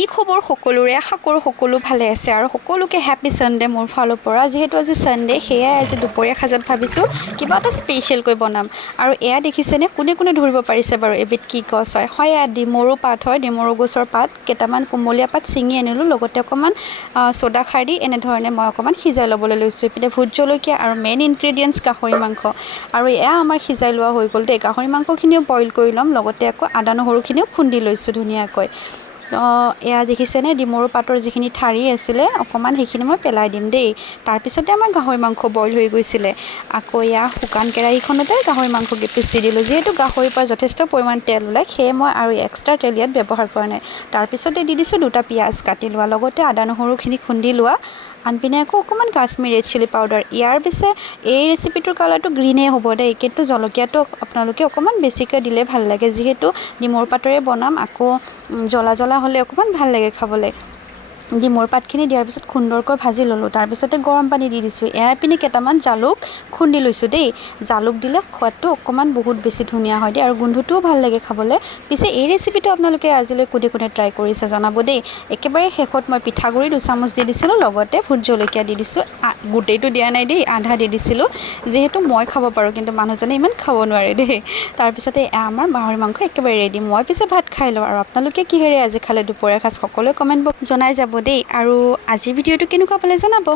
কি খবৰ সকলোৰে আশা কৰোঁ সকলো ভালে আছে আৰু সকলোকে হেপী সানডে মোৰ ফালৰ পৰা যিহেতু আজি সানডে সেয়াই আজি দুপৰীয়া সাজত ভাবিছোঁ কিবা এটা স্পেচিয়েলকৈ বনাম আৰু এয়া দেখিছেনে কোনে কোনে ধৰিব পাৰিছে বাৰু এবিধ কি গছ হয় এয়া ডিমৰু পাত হয় ডিমৰু গছৰ পাত কেইটামান কুমলীয়া পাত ছিঙি আনিলোঁ লগতে অকণমান ছ'ডা খাৰ দি এনেধৰণে মই অকণমান সিজাই ল'বলৈ লৈছোঁ ইপিনে ভোট জলকীয়া আৰু মেইন ইনগ্ৰেডিয়েণ্টছ গাহৰি মাংস আৰু এয়া আমাৰ সিজাই লোৱা হৈ গ'ল দেই গাহৰি মাংসখিনিও বইল কৰি ল'ম লগতে আকৌ আদা নহৰুখিনিও খুন্দি লৈছোঁ ধুনীয়াকৈ এয়া দেখিছেনে ডিমৰু পাতৰ যিখিনি ঠাৰি আছিলে অকণমান সেইখিনি মই পেলাই দিম দেই তাৰপিছতে আমাৰ গাহৰি মাংস বইল হৈ গৈছিলে আকৌ এয়া শুকান কেৰাহীখনতে গাহৰি মাংসকে পিচি দিলোঁ যিহেতু গাহৰিৰ পৰা যথেষ্ট পৰিমাণ তেল ওলায় সেয়ে মই আৰু এক্সট্ৰা তেল ইয়াত ব্যৱহাৰ কৰা নাই তাৰপিছতে দি দিছোঁ দুটা পিঁয়াজ কাটি লোৱা লগতে আদা নহৰুখিনি খুন্দি লোৱা আনপিনে আকৌ অকণমান কাশ্মীৰী ৰেড চিলি পাউডাৰ ইয়াৰ পিছে এই ৰেচিপিটোৰ কালাৰটো গ্ৰীনেই হ'ব দেই কিন্তু জলকীয়াটো আপোনালোকে অকণমান বেছিকৈ দিলে ভাল লাগে যিহেতু ডিমৰু পাতৰে বনাম আকৌ জ্বলা জ্বলা হ'লে অকণমান ভাল লাগে খাবলৈ ডিমৰু পাতখিনি দিয়াৰ পিছত সুন্দৰকৈ ভাজি ল'লোঁ তাৰপিছতে গৰম পানী দি দিছোঁ এয়াই পিনে কেইটামান জালুক খুন্দি লৈছোঁ দেই জালুক দিলে সোৱাদটো অকণমান বহুত বেছি ধুনীয়া হয় দেই আৰু গোন্ধটোও ভাল লাগে খাবলৈ পিছে এই ৰেচিপিটো আপোনালোকে আজিলৈ কোনে কোনে ট্ৰাই কৰিছে জনাব দেই একেবাৰে শেষত মই পিঠাগুড়ি 2 চামুচ দি দিছিলোঁ লগতে ভোট জলকীয়া দি দিছোঁ গোটেইটো দিয়া নাই দেই আধা দি দিছিলোঁ যিহেতু মই খাব পাৰোঁ কিন্তু মানুহজনে ইমান খাব নোৱাৰে দেই তাৰপিছতে আমাৰ গাহৰি মাংস একেবাৰে ৰেডি মই পিছে ভাত খাই লওঁ আৰু আপোনালোকে কিহেৰে আজি খালে দুপৰীয়া সাজ সকলোৱে কমেণ্ট বক্স জনাই যাব দেই আৰু আজিৰ ভিডিঅ'টো কেনেকুৱা পালে জনাব।